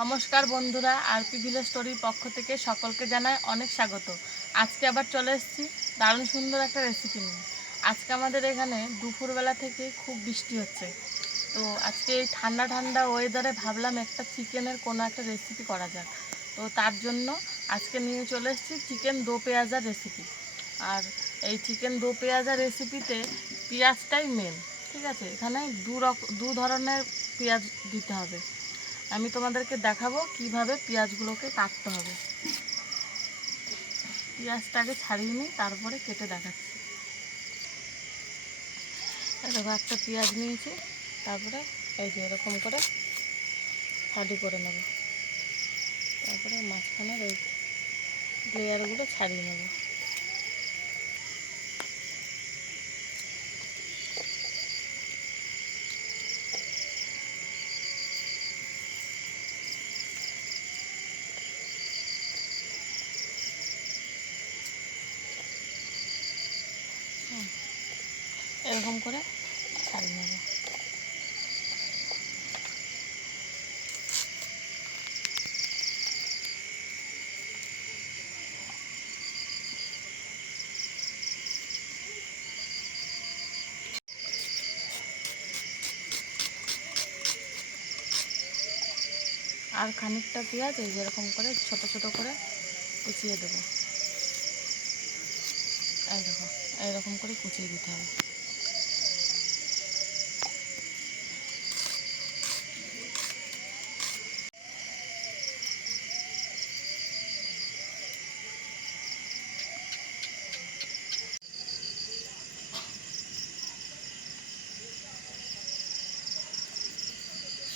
নমস্কার বন্ধুরা, RP village স্টোরির পক্ষ থেকে সকলকে জানাই অনেক স্বাগত। আজকে আবার চলে এসেছি দারুণ সুন্দর একটা রেসিপি নিয়ে। আজকে আমাদের এখানে দুপুরবেলা থেকে খুব বৃষ্টি হচ্ছে। তো আজকে এই ঠান্ডা ঠান্ডা ওয়েদারে ভাবলাম একটা চিকেনের কোনো একটা রেসিপি করা যাক। তো তার জন্য আজকে নিয়ে চলে এসেছি চিকেন দো পেঁয়াজার রেসিপি আর এই চিকেন দো পেঁয়াজার রেসিপিতে পেঁয়াজটাই মেন ঠিক আছে? এখানে দু রক, দু ধরনের পেঁয়াজ দিতে হবে। আমি তোমাদেরকে দেখাবো কীভাবে পেঁয়াজগুলোকে কাটতে হবে। পেঁয়াজটাকে ছাড়িয়ে নিই তারপরে কেটে দেখাচ্ছি। দেখো, একটা পেঁয়াজ নিয়েছি, তারপরে এই যে এরকম করে ফালি করে নেব। তারপরে মাঝখানের এই লেয়ারগুলো ছাড়িয়ে নেব। এরকম করে ছাড়িয়ে নেব। আর খানিকটা পেঁয়াজ এই যেরকম করে ছোট ছোট করে কুচিয়ে দেবো। এই দেখো, এইরকম করে কুচিয়ে দিতে হবে।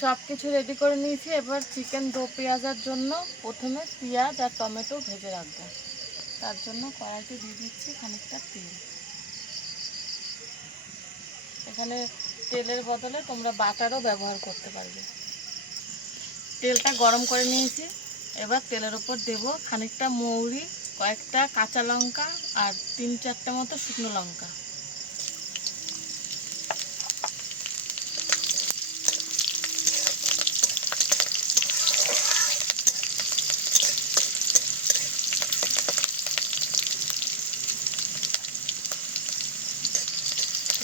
সব কিছু রেডি করে নিয়েছি। এবার চিকেন দো পেঁয়াজার জন্য প্রথমে পেঁয়াজ আর টমেটো ভেজে রাখব। তার জন্য কড়াইতে দিয়ে দিচ্ছি খানিকটা তেল। এখানে তেলের বদলে তোমরা বাটারও ব্যবহার করতে পারবে। তেলটা গরম করে নিয়েছি। এবার তেলের ওপর দেব খানিকটা মৌরি, কয়েকটা কাঁচা লঙ্কা আর তিন চারটে মতো শুকনো লঙ্কা।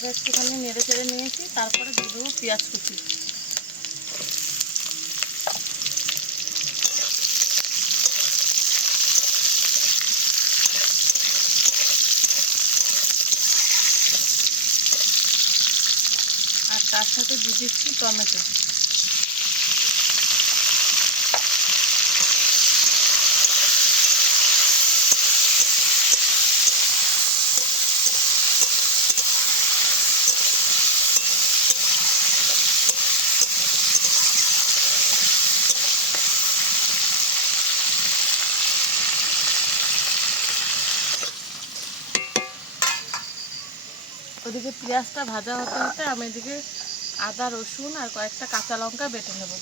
এবার একটুখানি নেড়ে চেড়ে নিয়েছি, তারপরে দিয়ে দেবো পেঁয়াজ কুচি। আর তার সাথে দিয়ে দিচ্ছি টমেটো। ওদিকে পেঁয়াজটা ভাজা হতে হতে আমি এদিকে আদা রসুন আর কয়েকটা কাঁচা লঙ্কা বেটে নেব।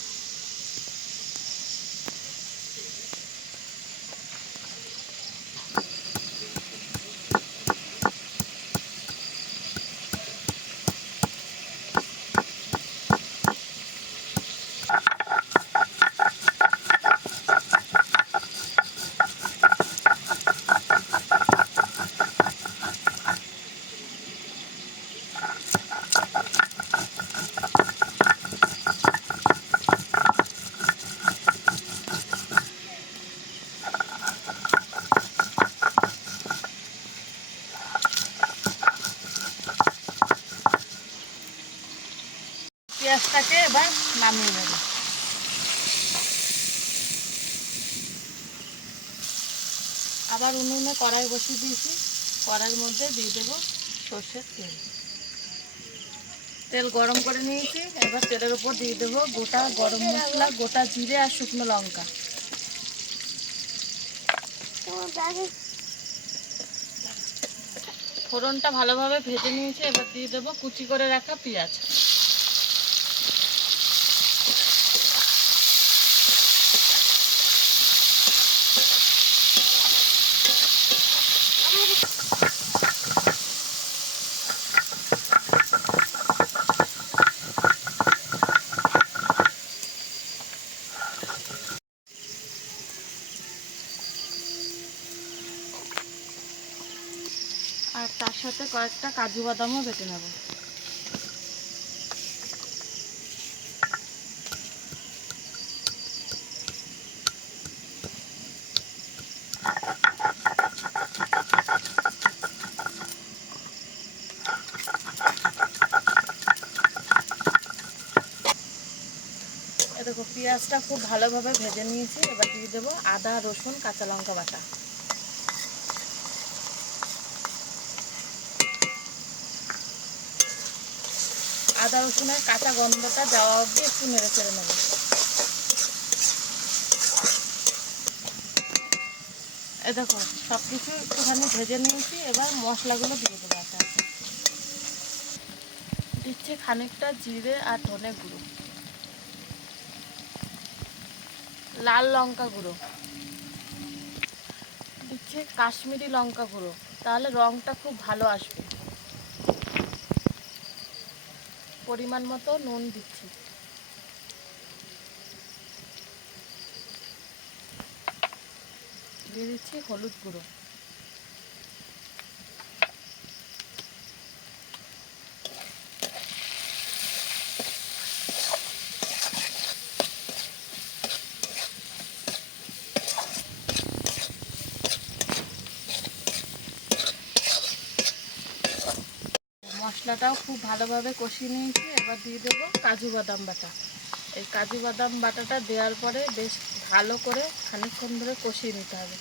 পেঁয়াজটাকে এবার নামিয়ে নেব। আবার উনুনে কড়াই বসিয়ে দিয়েছি। কড়াইয়ের মধ্যে দিয়ে দেবো সর্ষের তেল। তেল গরম করে নিয়েছি। এবার তেলের উপর দিয়ে দেবো গোটা গরম মশলা, গোটা জিরে আর শুকনো লঙ্কা। ফোড়নটা ভালোভাবে ভেজে নিয়েছি। এবার দিয়ে দেবো কুচি করে রাখা পেঁয়াজ। আর তার সাথে কয়েকটা কাজু বাদামও বেটে নেব। দেখো, পেঁয়াজটা খুব ভালোভাবে ভেজে নিয়েছি, এবার দিয়ে দেবো আদা, রসুন, কাঁচা লঙ্কা বাটা। আদা রসুনের কাঁচা গন্ধটা যাওয়া অবধি একটু নেড়ে চেড়ে নেব। এ দেখো সব কিছু একটুখানি ভেজে নিয়েছি, এবার মশলাগুলো দিয়ে দেবো একটা দিচ্ছি খানিকটা জিরে আর ধনে গুঁড়ো। লাল লঙ্কা গুঁড়ো। দিচ্ছি কাশ্মীরি লঙ্কা গুঁড়ো, তাহলে রঙটা খুব ভালো আসবে। পরিমাণ মতো নুন দিচ্ছি। দিয়ে দিচ্ছি হলুদ গুঁড়ো। মশলাটাও খুব ভালোভাবে কষিয়ে নিয়েছি। এবার দিয়ে দেবো কাজু বাদাম বাটা। এই কাজু বাদাম বাটাটা দেওয়ার পরে বেশ ভালো করে খানিকক্ষণ ধরে কষিয়ে নিতে হবে।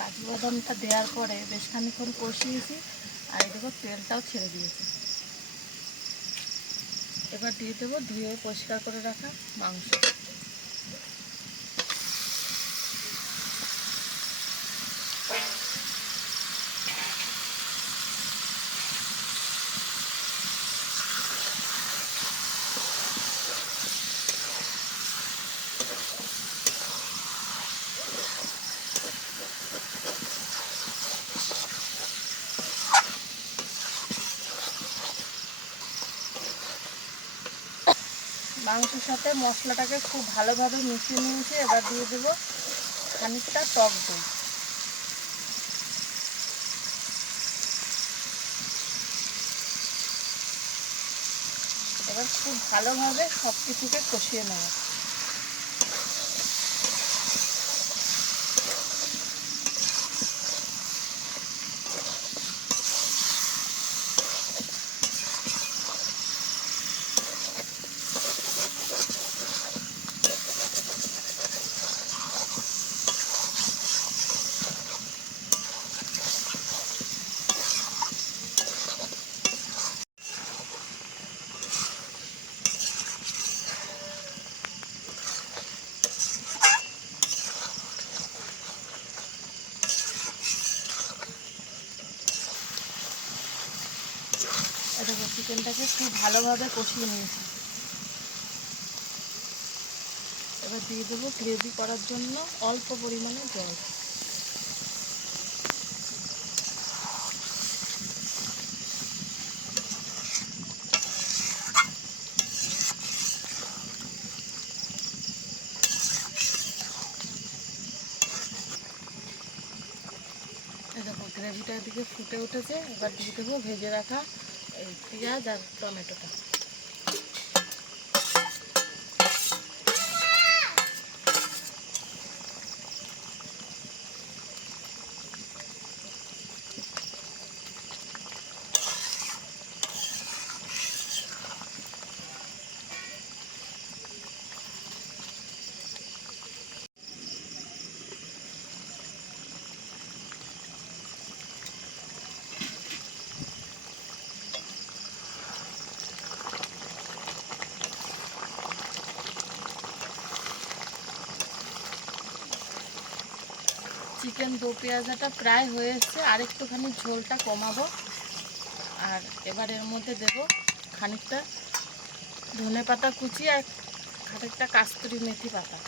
কাজু বাদামটা দেওয়ার পরে বেশ খানিকক্ষণ কষিয়েছি আর এই দেখো তেলটাও ছেড়ে দিয়েছি। এবার দিয়ে দেবো ধুয়ে পরিষ্কার করে রাখা মাংস। মাংসের সাথে মশলাটাকে খুব ভালোভাবে মিশিয়ে নিয়েছি, এবার দিয়ে দেবো খানিকটা টক দই। এবার খুব ভালোভাবে সব কিছুকে কষিয়ে নেব। এটা চিকেনটাকে খুব ভালোভাবে কষিয়ে নিয়েছি। এবার দিয়ে দেবো গ্রেভি করার জন্য অল্প পরিমাণে জল। দেখো গ্রেভিটা এদিকে ফুটে উঠেছে, এবার দিয়ে দেবো ভেজে রাখা এই পেঁয়াজ আর টমেটোটা চিকেন দো পেঁয়াজাটা প্রায় হয়ে এসছে, আর একটুখানি ঝোলটা কমাবো। আর এবার এর মধ্যে দেব খানিকটা ধনে পাতা কুচি আর খানিকটা কাস্তুরি মেথি পাতা।